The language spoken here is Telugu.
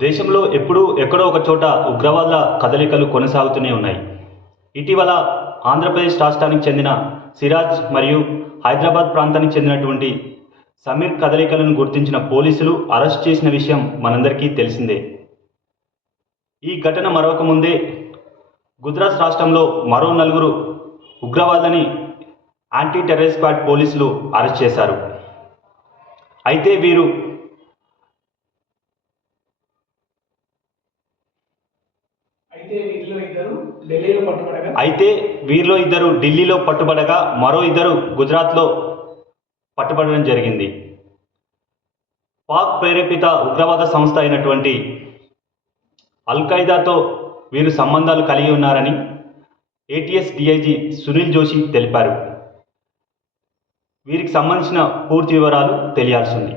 దేశంలో ఎప్పుడూ ఎక్కడో ఒక చోట ఉగ్రవాదుల కదలికలు కొనసాగుతూనే ఉన్నాయి. ఇటీవల ఆంధ్రప్రదేశ్ రాష్ట్రానికి చెందిన సిరాజ్ మరియు హైదరాబాద్ ప్రాంతానికి చెందినటువంటి సమీర్ కదలికలను గుర్తించిన పోలీసులు అరెస్ట్ చేసిన విషయం మనందరికీ తెలిసిందే. ఈ ఘటన మరొక ముందే గుజరాత్ రాష్ట్రంలో మరో నలుగురు ఉగ్రవాదులని యాంటీ టెర్రర్ స్క్వాడ్ పోలీసులు అరెస్ట్ చేశారు. అయితే వీరు అయితే వీరిలో ఇద్దరు ఢిల్లీలో పట్టుబడగా మరో ఇద్దరు గుజరాత్లో పట్టుబడడం జరిగింది. పాక్ ప్రేరేపిత ఉగ్రవాద సంస్థ అయినటువంటి అల్ ఖైదాతో వీరు సంబంధాలు కలిగి ఉన్నారని ఏటీఎస్ డిఐజీ సునీల్ జోషి తెలిపారు. వీరికి సంబంధించిన పూర్తి వివరాలు తెలియాల్సింది